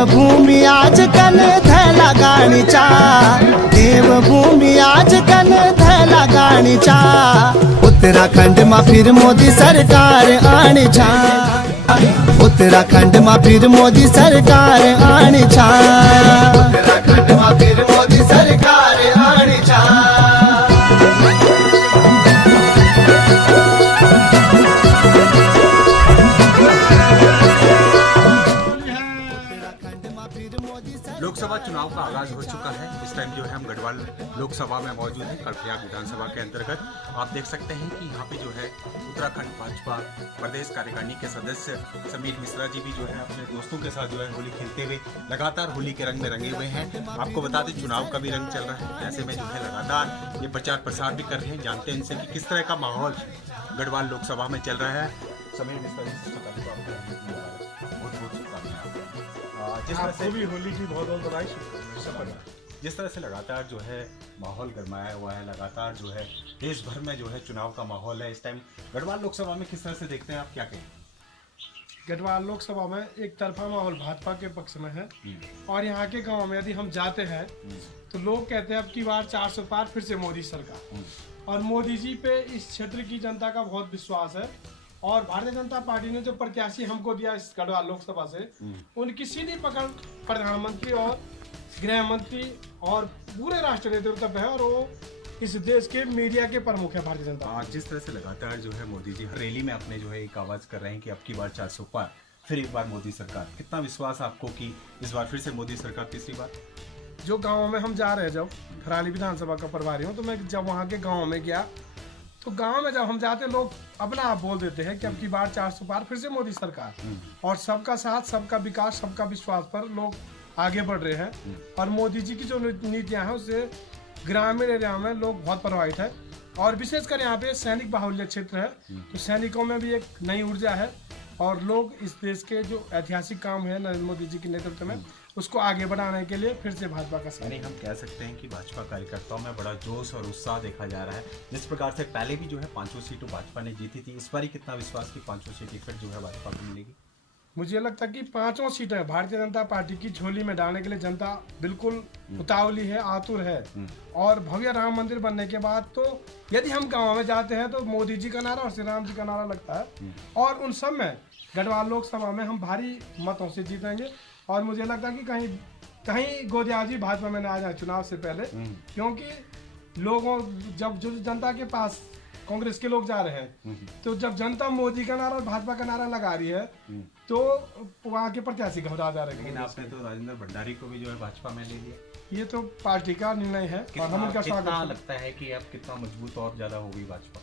देवभूमी आज कन थैला गाणीचा, देवभूमी आज कन थैला गाणीचा, उत्तराखंड मा फिर मोदी सरकार आनी छा, उत्तराखंड मा फिर मोदी सरकार आनी छा, उत्तराखंड मा फिर मोदी सरकार आनी छा। लोकसभा चुनाव का आगाज हो चुका है। इस टाइम जो है हम गढ़वाल लोकसभा में मौजूद हैं, कर्प्रयाग विधानसभा के अंतर्गत। आप देख सकते हैं कि यहाँ पे जो है उत्तराखंड भाजपा प्रदेश कार्यकारिणी के सदस्य समीर मिश्रा जी भी जो है अपने दोस्तों के साथ जो है होली खेलते हुए लगातार होली के रंग में रंगे हुए हैं। आपको बता दें चुनाव का भी रंग चल रहा है, ऐसे में जो है लगातार ये प्रचार प्रसार भी कर रहे हैं। जानते हैं इनसे कि किस तरह का माहौल गढ़वाल लोकसभा में चल रहा है। समीर मिश्रा जी बहुत बहुत जिस तरह से भी होली की बहुत बहुत बधाई। जिस तरह से लगातार जो है माहौल गरमाया हुआ है, लगातार जो है देश भर में जो है चुनाव का माहौल है। इस टाइम गढ़वाल लोकसभा में किस तरह से देखते हैं आप, क्या कहें? गढ़वाल लोकसभा में एक तरफा माहौल भाजपा के पक्ष में है और यहाँ के गांव में यदि हम जाते हैं तो लोग कहते हैं अब की बार 400 पार फिर से मोदी सरकार, और मोदी जी पे इस क्षेत्र की जनता का बहुत विश्वास है। और भारतीय जनता पार्टी ने जो प्रत्याशी हमको दिया इस गढ़वाल लोकसभा से, उनकी सीधी पकड़ प्रधानमंत्री और गृह मंत्री और पूरे राष्ट्र नेतृत्व है, और वो इस देश के मीडिया के प्रमुख है भारतीय जनता पार्टी। जिस तरह से लगातार जो है मोदी जी रैली में अपने जो है एक आवाज कर रहे हैं कि अब की बार 400 पार, फिर एक बार मोदी सरकार, कितना विश्वास आपको कि इस बार फिर से मोदी सरकार तीसरी बार? जो गाँव में हम जा रहे हैं, जब थराली विधानसभा का प्रभारी हूँ, तो मैं जब वहाँ के गाँव में गया तो गांव में जब हम जाते लोग अपना आप बोल देते हैं कि अब की बार 400 पार फिर से मोदी सरकार, और सबका साथ, सबका विकास, सबका विश्वास पर लोग आगे बढ़ रहे हैं। और मोदी जी की जो नीतियां हैं उससे ग्रामीण एरिया में लोग बहुत प्रभावित है, और विशेषकर यहाँ पे सैनिक बाहुल्य क्षेत्र है, तो सैनिकों में भी एक नई ऊर्जा है, और लोग इस देश के जो ऐतिहासिक काम है नरेंद्र मोदी जी के नेतृत्व में, उसको आगे बढ़ाने के लिए फिर से भाजपा का साथ। यानी हम कह सकते हैं कि भाजपा कार्यकर्ताओं में बड़ा जोश और उत्साह देखा जा रहा है। जिस प्रकार से पहले भी जो है 5 सीटों भाजपा ने जीती थी, इस बार ही कितना विश्वास की 5 सीटें फिर जो है भाजपा को मिलेगी? मुझे लगता है कि 5 सीटें भारतीय जनता पार्टी की झोली में डालने के लिए जनता बिल्कुल उतावली है, आतुर है। और भव्य राम मंदिर बनने के बाद तो यदि हम गाँव में जाते हैं तो मोदी जी का नारा और श्री राम जी का नारा लगता है, और उन सब में गढ़वाल लोकसभा में हम भारी मतों से जीतेंगे। और मुझे लगता है कि कहीं गोदियाजी भाजपा में आ जाए चुनाव से पहले, क्योंकि लोगों जब जो जनता के पास कांग्रेस के लोग जा रहे हैं, तो जब जनता मोदी का नारा और भाजपा का नारा लगा रही है तो वहाँ के प्रत्याशी घबरा जा रहे हैं। लेकिन आपने तो राजेंद्र भंडारी को भी जो है भाजपा में ले लिया। ये तो पार्टी का निर्णय है और हम उनका स्वागत लगता है कि अब कितना मजबूत और ज्यादा होगी भाजपा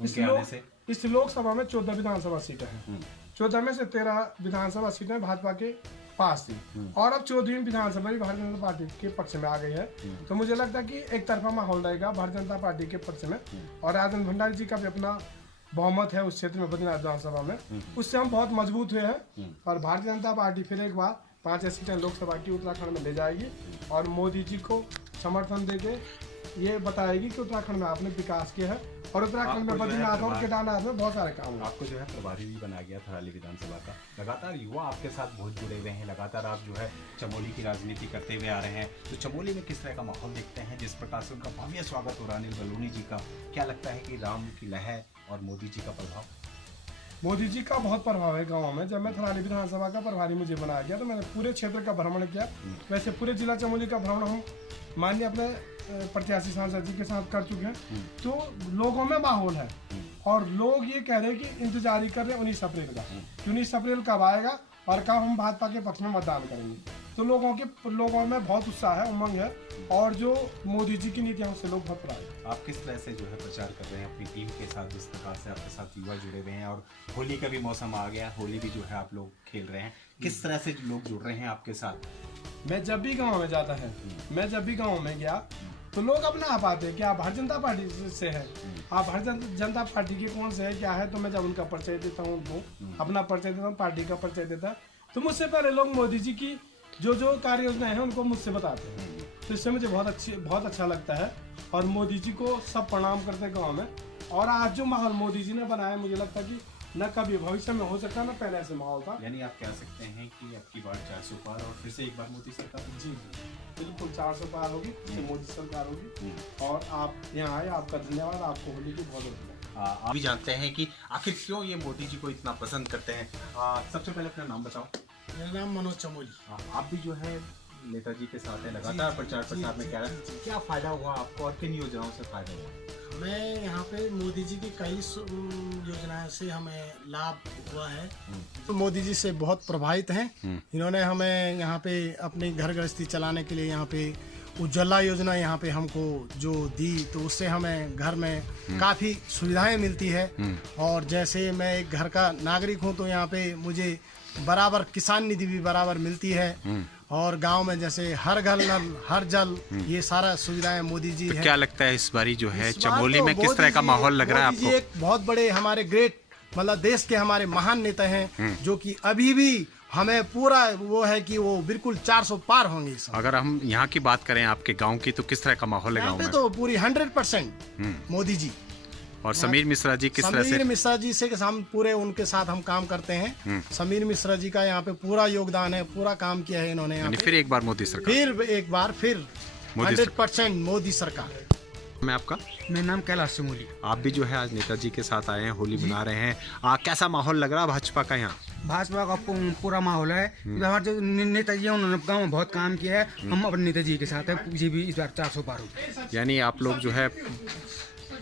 उनके आने से? इस लोकसभा में 14 विधानसभा सीटें हैं, 14 में से 13 विधानसभा सीटें भाजपा के पास थी, और अब 14वीं विधानसभा भी भारतीय जनता पार्टी के पक्ष में आ गई है। तो मुझे लगता है कि एक तरफा माहौल रहेगा भारतीय जनता पार्टी के पक्ष में, और राजेंद्र भंडारी जी का भी अपना बहुमत है उस क्षेत्र में बद्रीनाथ विधानसभा में, उससे हम बहुत मजबूत हुए हैं। और भारतीय जनता पार्टी फिर एक बार 5 सीटें लोकसभा की उत्तराखंड में ले जाएगी, और मोदी जी को समर्थन देके ये बताएगी कि उत्तराखंड में आपने विकास किया है, और उत्तराखंड में बद्रीनाथ और केदारनाथ में बहुत सारे काम। आपको जो है प्रभारी भी बनाया गया थराली विधानसभा का। लगातार युवा आपके साथ बहुत जुड़े हुए हैं, लगातार आप जो है चमोली की राजनीति करते हुए आ रहे हैं, तो चमोली में किस तरह का माहौल देखते हैं? जिस प्रकार से उनका भव्य स्वागत हो रहा है अनिल बलूनी जी का, क्या लगता है कि राम की लहर और मोदी जी का प्रभाव? मोदी जी का बहुत प्रभाव है गाँव में। जब मैं थराली विधानसभा का प्रभारी मुझे बनाया गया तो मैंने पूरे क्षेत्र का भ्रमण किया। वैसे पूरे जिला चमोली का भ्रमण हम माननीय अपने प्रत्याशी सांसद जी के साथ कर चुके हैं, तो लोगों में माहौल है, और लोग ये कह रहे हैं कि इंतजार ही कर रहे हैं 19 अप्रैल का, 19 अप्रैल कब आएगा और कब हम भाजपा के पक्ष में मतदान करेंगे। तो लोगों में बहुत उत्साह है, उमंग है, और जो मोदी जी की नीतियों से लोग बहुत प्रभावित। आप किस तरह से जो है प्रचार कर रहे हैं अपनी टीम के साथ? जिस प्रकार से आपके साथ युवा जुड़े हुए हैं, और होली का भी मौसम आ गया, होली भी जो है आप लोग खेल रहे हैं, किस तरह से लोग जुड़ रहे हैं आपके साथ? मैं जब भी गाँव में जाता है, मैं जब भी गाँव में गया तो लोग अपना आप आते हैं कि आप भारतीय जनता पार्टी से हैं, आप भारतीय जनता पार्टी के कौन से है, क्या है। तो मैं जब उनका परिचय देता हूँ, उनको अपना परिचय देता हूँ, पार्टी का परिचय देता है, तो मुझसे पहले लोग मोदी जी की जो कार्य योजनाएं हैं उनको मुझसे बताते हैं। तो इससे मुझे बहुत अच्छा लगता है, और मोदी जी को सब प्रणाम करते हैं गाँव में। और आज जो माहौल मोदी जी ने बनाया, मुझे लगता है कि न कभी भविष्य में हो सकता, न पहले ऐसे माहौल था। यानी आप कह सकते हैं कि अब की बार 400 पार और फिर से एक बार मोदी सरकार। जी बिल्कुल 400 पार होगी, तो मोदी सरकार होगी। और आप यहाँ आए, आपका धन्यवाद, आपको होली की बहुत बहुत धन्यवाद। आप भी जानते हैं कि आखिर क्यों ये मोदी जी को इतना पसंद करते हैं। सबसे पहले अपना नाम बताओ। मेरा नाम मनोज चमोली। आप भी जो है नेताजी के साथ हैं, लगातार प्रचार प्रसार में क्या फायदा हुआ आपको और किन योजनाओं से फायदा हुआ? मैं यहाँ पे मोदी जी की कई योजनाओं से हमें लाभ हुआ है। तो मोदी जी से बहुत प्रभावित हैं। इन्होंने हमें यहाँ पे अपनी घर गृहस्थी चलाने के लिए यहाँ पे उज्ज्वला योजना यहाँ पे हमको जो दी, तो उससे हमें घर में काफ़ी सुविधाएं मिलती है। और जैसे मैं एक घर का नागरिक हूँ, तो यहाँ पे मुझे बराबर किसान निधि भी बराबर मिलती है। और गांव में जैसे हर घर नल, हर जल, ये सारा सुविधाएं मोदी जी तो है। क्या लगता है इस बारी जो है इस बार चमोली तो में किस तरह का मोदी जी- माहौल लग रहा है मोदी जी आपको? एक बहुत बड़े हमारे ग्रेट, मतलब देश के हमारे महान नेता हैं, जो कि अभी भी हमें पूरा वो है कि वो बिल्कुल 400 पार होंगे इस समय। अगर हम यहाँ की बात करें आपके गांव की, तो किस तरह का माहौल है यहाँ गांव पे में? तो पूरी 100% मोदी जी। और समीर मिश्रा जी किस तरह से? समीर मिश्रा जी से हम पूरे उनके साथ हम काम करते हैं। समीर मिश्रा जी का यहाँ पे पूरा योगदान है, पूरा काम किया है इन्होंने यहाँ यानी पे। फिर एक बार मोदी सरकार। फिर एक बार फिर मोदी 100% मोदी सरकार। मैं आपका मेरा नाम कैलाश चमोली। आप भी जो है आज नेताजी के साथ आए हैं, होली मना रहे हैं। कैसा माहौल लग रहा है भाजपा का यहाँ? भाजपा का पूरा माहौल है। हमारे जो नेताजी हैं उन्होंने गाँव में बहुत काम किया है। हम अपने नेताजी के साथ हैं, मुझे भी इस बार 400 पार हो। यानी आप लोग जो है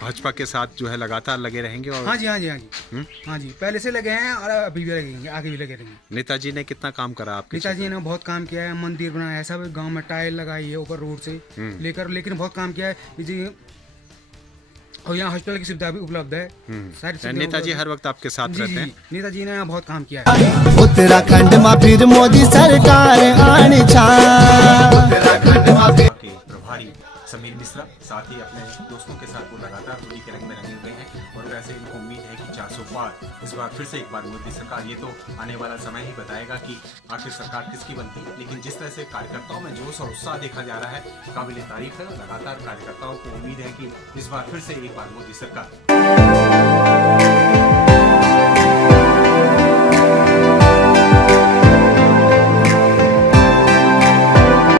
भाजपा के साथ जो है लगातार लगे रहेंगे? और हाँ जी, हाँ जी, हाँ जी, हाँ जी, पहले से लगे हैं और अभी भी लगेंगे, आगे भी लगे रहेंगे। नेताजी ने कितना काम करा आपके? नेताजी ने बहुत काम किया है, मंदिर बनाया है, सब गांव में टाइल लगाई है ऊपर रोड से लेकर, लेकिन बहुत काम किया है जी। और यहाँ हॉस्पिटल की सुविधा भी उपलब्ध है, सारी सुविधा नेताजी उपलब्ध है। हर वक्त आपके साथ जी रहते जी, हैं? नेताजी ने यहाँ बहुत काम किया है। उत्तराखंड में फिर मोदी सरकार आनी छा। के प्रभारी समीर मिश्रा साथ ही अपने दोस्तों के साथ वो लगातार होली के रंग में रंगे हुए हैं। और वैसे इनको उम्मीद है कि 400 पार इस बार फिर से एक बार मोदी सरकार। ये तो आने वाला समय ही बताएगा कि आखिर सरकार किसकी बनती है। लेकिन जिस तरह से कार्यकर्ताओं में जोश और उत्साह देखा जा रहा है, काबिल तारीफ है। लगातार कार्यकर्ताओं को उम्मीद है कि इस बार फिर से एक बार मोदी सरकार।